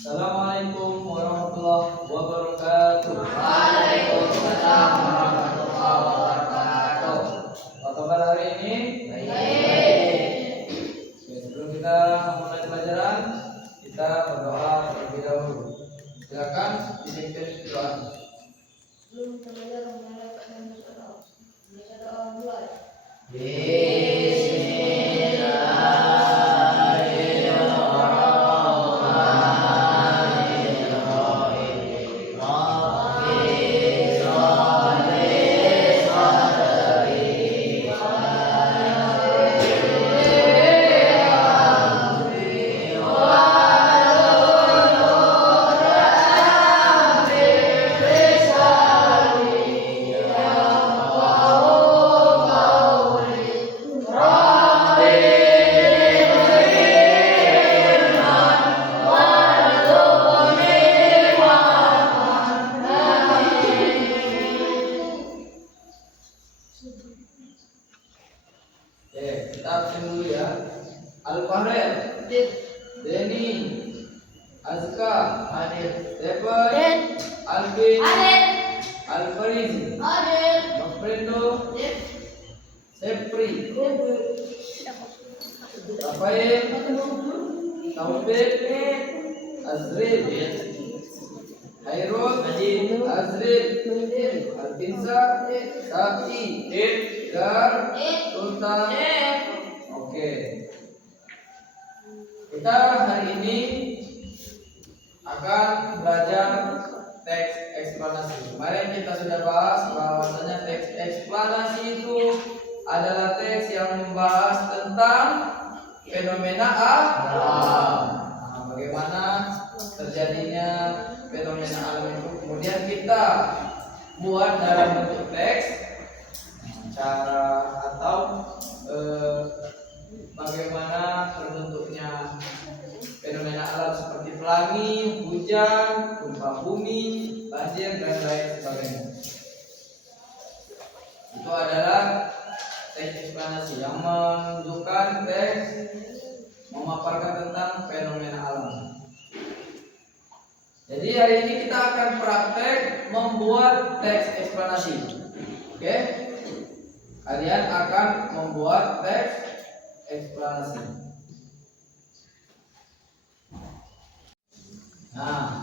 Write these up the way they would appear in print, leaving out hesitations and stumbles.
Assalamualaikum warahmatullahi wabarakatuh. Waalaikumsalam warahmatullahi wabarakatuh. Apa kabar hari ini? Baik. Oke, sebelum kita memulai pelajaran, kita berdoa terlebih dahulu. Silakan dipimpin doa. Oke, kita absen dulu ya. Al-Fahrel, Denny, Azka, Stephen, Alvin, Alfariz, Maprendo, Sepri, Rafael, Taufik, Azril, Hairul, Azril, Alfinsa, Sati, Gar, Sultan. Oke. Kita hari ini akan belajar teks eksplanasi. Kemarin kita sudah bahas bahwasanya teks eksplanasi itu adalah teks yang membahas tentang fenomena alam. Nah, bagaimana terjadinya fenomena alam itu. Kemudian kita buat dalam bentuk teks, cara atau bagaimana terbentuknya fenomena alam seperti pelangi, hujan, gempa bumi, banjir dan lain sebagainya. Itu adalah teks eksplanasi yang menunjukkan teks memaparkan tentang fenomena alam. Jadi hari ini kita akan praktek membuat teks eksplanasi. Oke? Kalian akan membuat teks eksplanasi. Nah,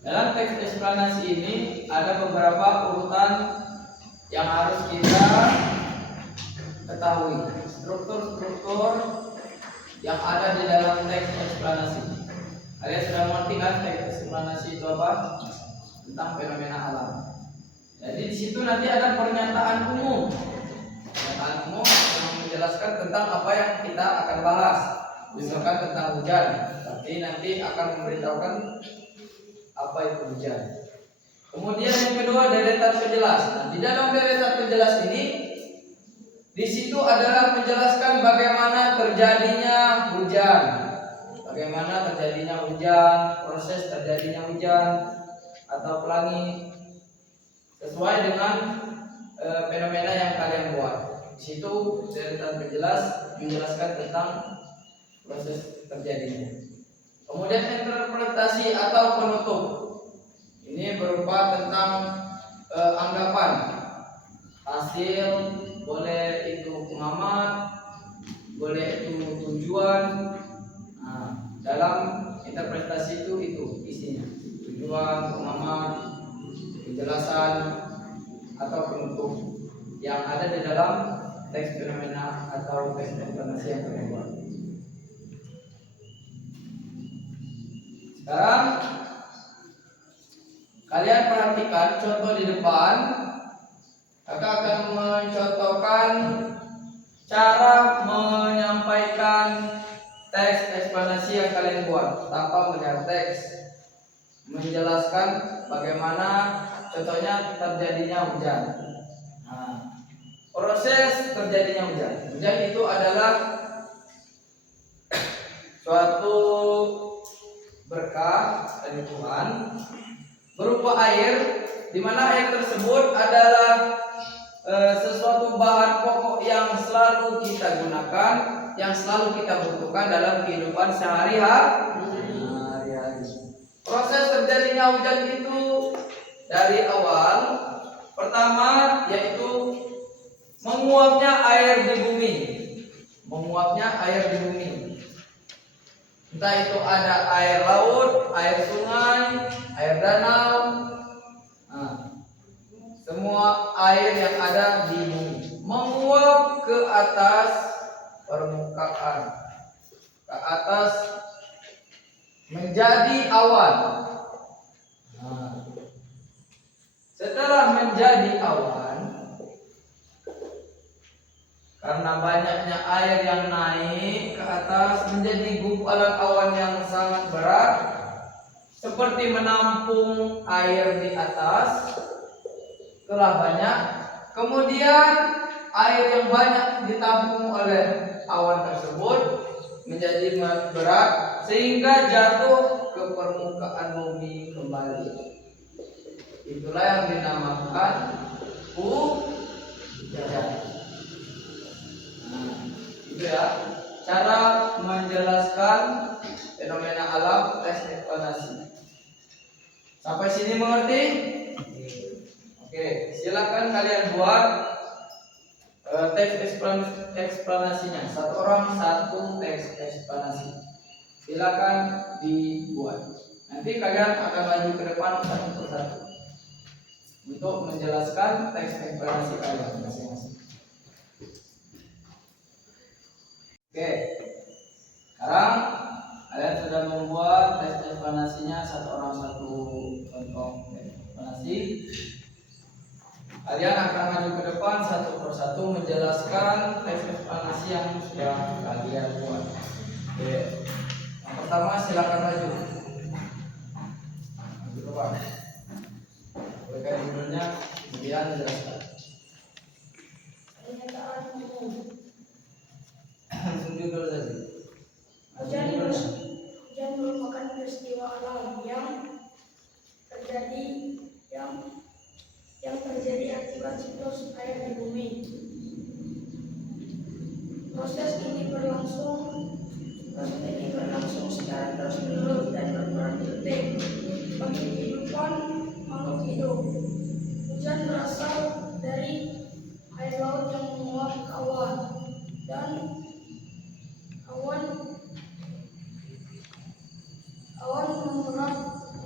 dalam teks eksplanasi ini ada beberapa urutan yang harus kita ketahui. Struktur-struktur yang ada di dalam teks eksplanasi. Kalian sudah mengerti kan teks eksplanasi itu apa? Tentang fenomena alam. Jadi di situ nanti ada pernyataan umum. Pernyataan umum yang menjelaskan tentang apa yang kita akan bahas. Misalkan tentang hujan, tapi nanti akan memberitahukan apa itu hujan. Kemudian yang kedua deretan penjelas. Nah, di dalam deretan penjelas ini, di situ adalah menjelaskan bagaimana terjadinya hujan, bagaimana terjadinya hujan, proses terjadinya hujan atau pelangi sesuai dengan fenomena yang kalian buat. Di situ deretan penjelas menjelaskan tentang proses terjadinya. Kemudian interpretasi atau penutup. Ini berupa tentang anggapan, hasil, boleh itu pengamat, boleh itu tujuan. Nah, dalam interpretasi itu isinya tujuan, pengamat, penjelasan atau penutup yang ada di dalam teks fenomena atau teks eksplanasi yang kalian buat. Sekarang kalian perhatikan contoh di depan. Kakak akan mencontohkan cara menyampaikan teks eksplanasi yang kalian buat tanpa melihat teks. Menjelaskan bagaimana contohnya terjadinya hujan. Nah, proses terjadinya hujan. Hujan itu adalah suatu berkah dari Tuhan berupa air, di mana air tersebut adalah sesuatu bahan pokok yang selalu kita gunakan, yang selalu kita butuhkan dalam kehidupan sehari-hari. turunnya hujan itu dari awal, pertama yaitu menguapnya air di bumi. Menguapnya air di bumi. Entah itu ada air laut, air sungai, air danau, semua air yang ada di bumi menguap ke atas permukaan, ke atas menjadi awan. Setelah menjadi awan, karena banyaknya air yang naik ke atas menjadi gumpalan awan yang sangat berat, seperti menampung air di atas. Telah banyak, kemudian air yang banyak ditampung oleh awan tersebut menjadi berat sehingga jatuh ke permukaan bumi kembali. Itulah yang dinamakan hujan. Itu ya cara menjelaskan fenomena alam teks eksplanasi. Sampai sini mengerti? Oke, silakan kalian buat teks eksplanasinya. Satu orang satu teks eksplanasi. Silakan dibuat. Nanti kalian akan maju ke depan satu persatu untuk menjelaskan teks eksplanasi kalian masing-masing. Oke, sekarang kalian sudah membuat teks eksplanasinya, satu orang satu contoh eksplanasi. Kalian akan maju ke depan satu persatu menjelaskan teks eksplanasi yang sudah kalian buat. Oke, yang pertama silakan maju. Maju ke depan. Berikan judulnya, kemudian jelaskan. Langsung judul saja. Hujan merupakan peristiwa alam yang terjadi akibat siklus air di bumi. Proses ini berlangsung secara terus-menerus dan berperan penting bagi kehidupan makhluk hidup. Hujan berasal dari air laut yang menguap ke awan dan awan memberat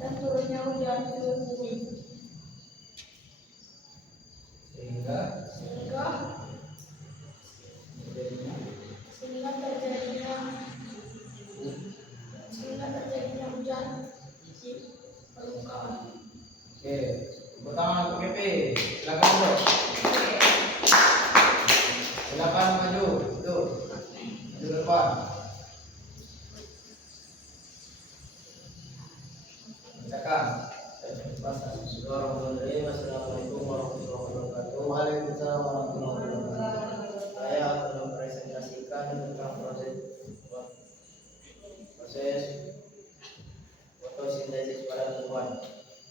dan turunnya hujan ke bumi sehingga terjadinya hujan di permukaan. Oke, pertama PP, silakan bro. Silakan maju, itu maju ke depan. Bacakan. Assalamualaikum warahmatullahi wabarakatuh. Waalaikumsalam warahmatullahi wabarakatuh. Saya akan mempresentasikan tentang proses fotosintesis pada tumbuhan.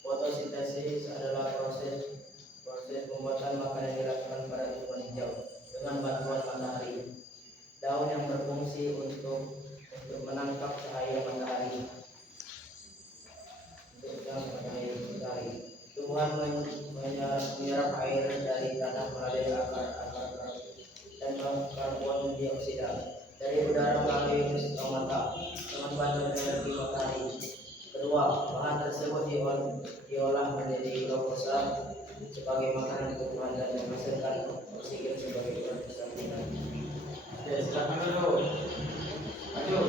Fotosintesis adalah proses pembuatan makanan yang dilakukan pada tumbuhan hijau dengan bantuan matahari. Daun yang berfungsi untuk menangkap cahaya matahari. Tumbuhan menyerap air dari tanah melalui akar-akar dan karbon dioksida dari udara melalui stomata dengan bantuan energi matahari. Kedua, bahan tersebut diolah menjadi glukosa sebagai makanan tumbuhan dan menghasilkan oksigen sebagai produk sampingan. Oke, silakan dulu. Maju.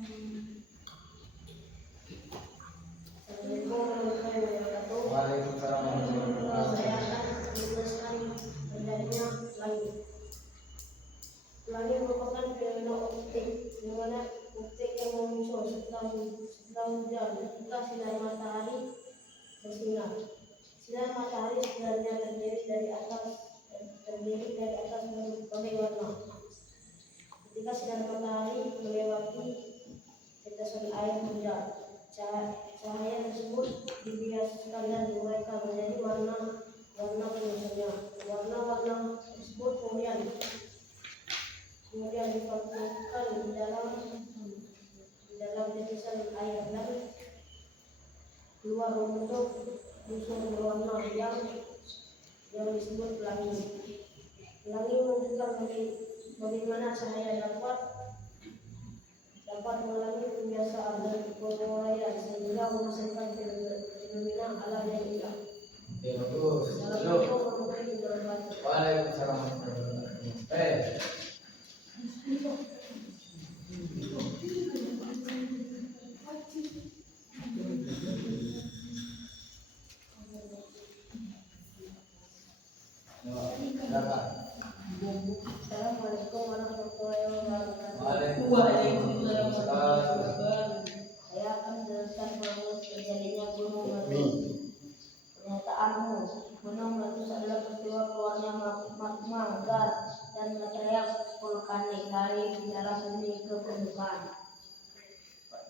Assalamualaikum warahmatullahi wabarakatuh. Waalaikumsalam warahmatullahi wabarakatuh. Saya akan menjelaskan terjadinya langit. Langit merupakan fenomena optik, di mana optik yang muncul setelah hujan ketika sinar matahari bersinar. Sinar matahari sebenarnya terdiri dari atas berbagai warna. Ketika sinar matahari melewati tetesan air hujan, cahaya tersebut dibiaskan dan diuraikan menjadi warna penyusunnya. Warna-warna tersebut kemudian dipantulkan di dalam tetesan air dan keluar membentuk busur berwarna yang disebut pelangi. Pelangi menunjukkan bagaimana cahaya dapat mengalami pembiasaan dan penguraian sehingga menghasilkan fenomena alam yang indah. Oke, bagus. Assalamualaikum warahmatullahi wabarakatuh. Waalaikumsalam warahmatullahi wabarakatuh. Assalamualaikum warahmatullahi wabarakatuh. Waalaikumsalam warahmatullahi wabarakatuh. Saya akan menjelaskan proses terjadinya gunung meletus. Pernyataanmu, gunung meletus adalah peristiwa keluarnya magma, gas, dan material vulkanik dari dalam bumi ke permukaan.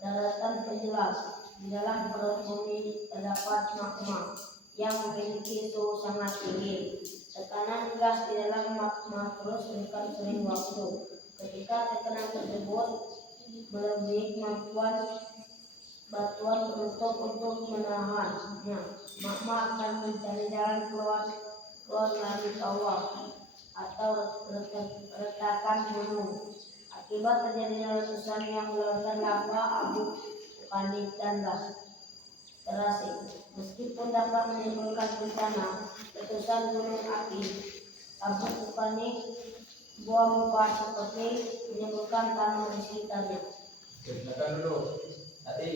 Daratan penjelas, di dalam perut bumi terdapat magma yang memiliki suhu sangat tinggi. Tekanan gas di dalam magma terus meningkat sering waktu. Ketika tekanan tersebut melebihi kemampuan batuan penutup untuk menahannya, magma akan mencari jalan keluar dari kawah atau retakan gunung. Akibat terjadinya letusan yang mengeluarkan lava, abu vulkanik dan gas terasing. Meskipun dapat menimbulkan bencana, letusan gunung api, abu vulkanik, bom pas seperti menyebabkan tanah di sekitarnya. Silakan dulu. Tadi.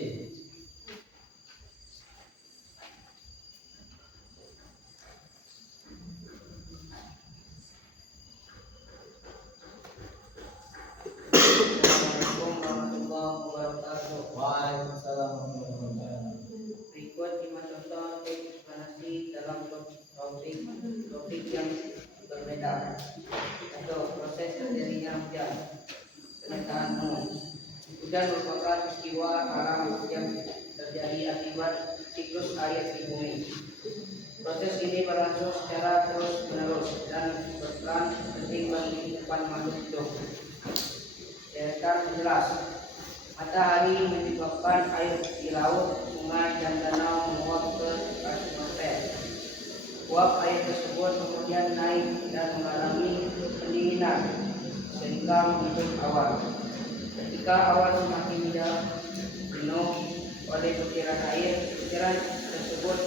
Assalamualaikum warahmatullahi wabarakatuh. Waalaikumsalam warahmatullahi wabarakatuh. Berikut 5 contoh eksplanasi dalam topik yang berbeda. 1. Proses terjadinya hujan. Pernyataanmu, hujan merupakan peristiwa alam yang terjadi akibat siklus air di bumi. Proses ini berlangsung secara terus-menerus dan berperan penting bagi kehidupan makhluk hidup. Deretan penjelas, matahari menyebabkan air di laut, sungai, dan danau menguap ke atmosfer. Uap air tersebut kemudian naik dan mengalami pendinginan sehingga membentuk awan. Ketika awan semakin penuh oleh butiran air, butiran tersebut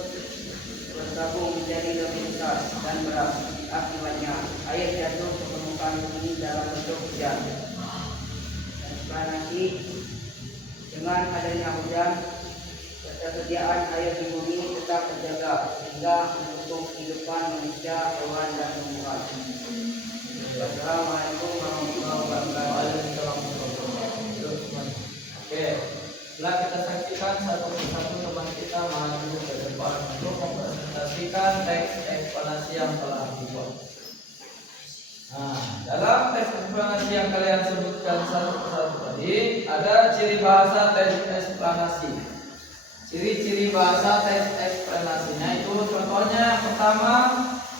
bergabung menjadi lebih besar dan berat. Akibatnya, air jatuh ke permukaan bumi dalam bentuk hujan. Eksplanasi, dengan adanya hujan, ketersediaan air di bumi tetap terjaga sehingga mendukung kehidupan manusia, hewan, dan tumbuhan. Wassalamualaikum warahmatullahi wabarakatuh. Oke, setelah kita saksikan satu persatu teman kita maju ke depan untuk mempresentasikan teks eksplanasi yang telah dibuat. Nah, dalam teks eksplanasi yang kalian sebutkan satu persatu tadi, ada ciri bahasa teks eksplanasi. Ciri-ciri bahasa teks eksplanasinya itu contohnya yang pertama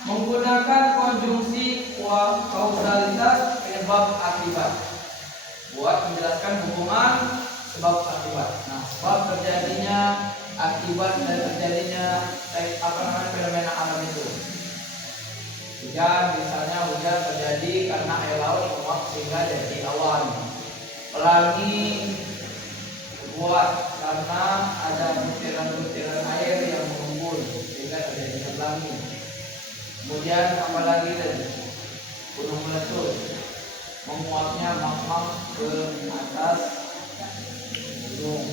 menggunakan konjungsi kausalitas penyebab akibat buat menjelaskan hubungan sebab akibat. Nah, sebab terjadinya akibat dan terjadinya fenomena alam itu. Hujan, misalnya hujan terjadi karena air laut menguap sehingga jadi awan. Pelangi buat karena ada butiran-butiran air yang mengumpul sehingga terjadi pelangi. Kemudian apalagi tadi gunung meletus menguapnya magma ke atas gunung.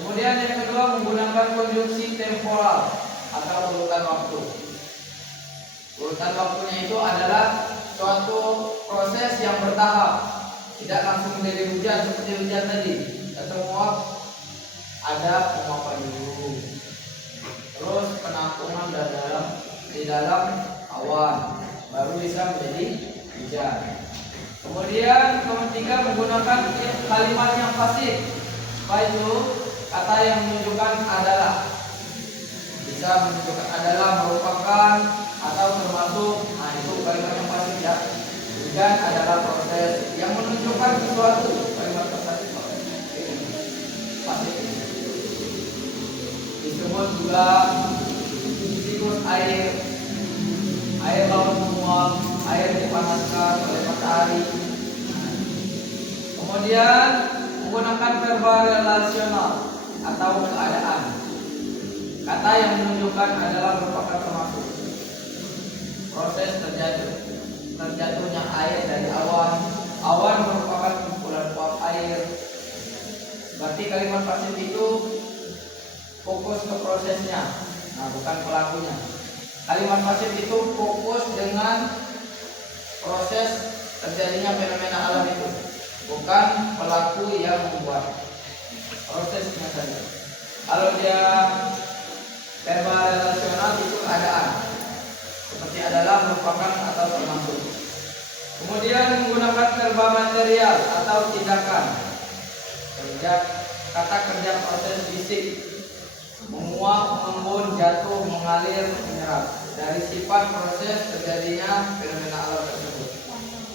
Kemudian yang kedua menggunakan konjungsi temporal atau urutan waktu. Urutan waktunya itu adalah suatu proses yang bertahap, tidak langsung menjadi hujan seperti hujan tadi. Menguap, ada penguapan dulu, terus penampungan di dalam awan, baru bisa menjadi hujan. Kemudian ketiga menggunakan kalimat yang pasif, yaitu kata yang menunjukkan adalah, bisa menunjukkan adalah, merupakan, atau termasuk. Nah itu kalimat yang pasif ya. Hujan adalah proses yang menunjukkan sesuatu. Kalimat pasif pasif disebut juga siklus air. Air laut menguap, air dipanaskan oleh matahari. Kemudian menggunakan verbal relasional atau keadaan. Kata yang menunjukkan adalah merupakan termasuk proses terjatuhnya air dari awan. Awan merupakan kumpulan uap air. Berarti kalimat pasif itu fokus ke prosesnya, nah bukan pelakunya. Kalimat pasif itu fokus dengan proses terjadinya fenomena alam itu, bukan pelaku yang membuat, prosesnya saja. Kalau dia verbal relasional itu keadaan, seperti adalah, merupakan, atau termasuk. Kemudian menggunakan verba material atau tindakan. Kata kerja proses fisik, menguap, mengembun, jatuh, mengalir, menyerap, dari sifat proses terjadinya fenomena alam tersebut.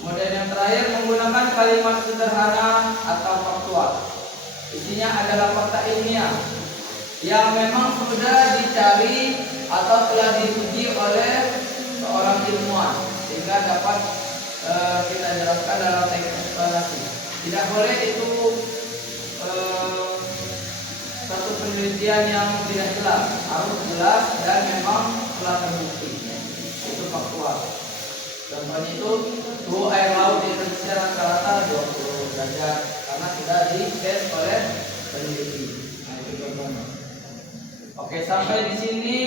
Kemudian yang terakhir menggunakan kalimat sederhana atau faktual. Isinya adalah fakta ilmiah yang memang sudah dicari atau telah diuji oleh seorang ilmuwan, sehingga dapat kita jelaskan dalam teks eksplanasi. Tidak boleh itu satu penelitian yang tidak jelas, harus jelas dan memang telah terbukti. Itu faktual. Contohnya itu suhu air laut di Indonesia rata-rata 20 derajat karena sudah dites oleh peneliti. Nah itu contohnya. Oke, sampai di sini.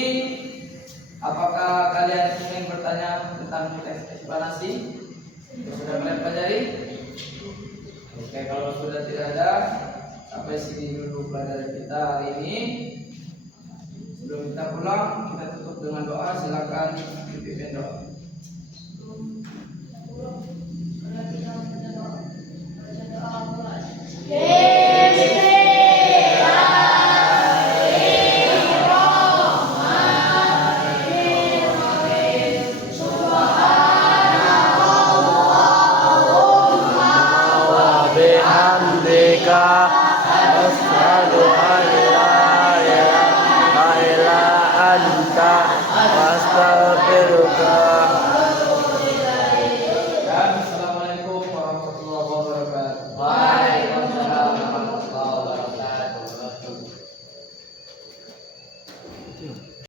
Apakah kalian ingin bertanya tentang teks eksplanasi? Sudah kalian pelajari? Oke, kalau sudah tidak ada, sampai sini dulu pelajaran kita hari ini. Sebelum kita pulang, kita tutup dengan doa. Silakan pimpin doa.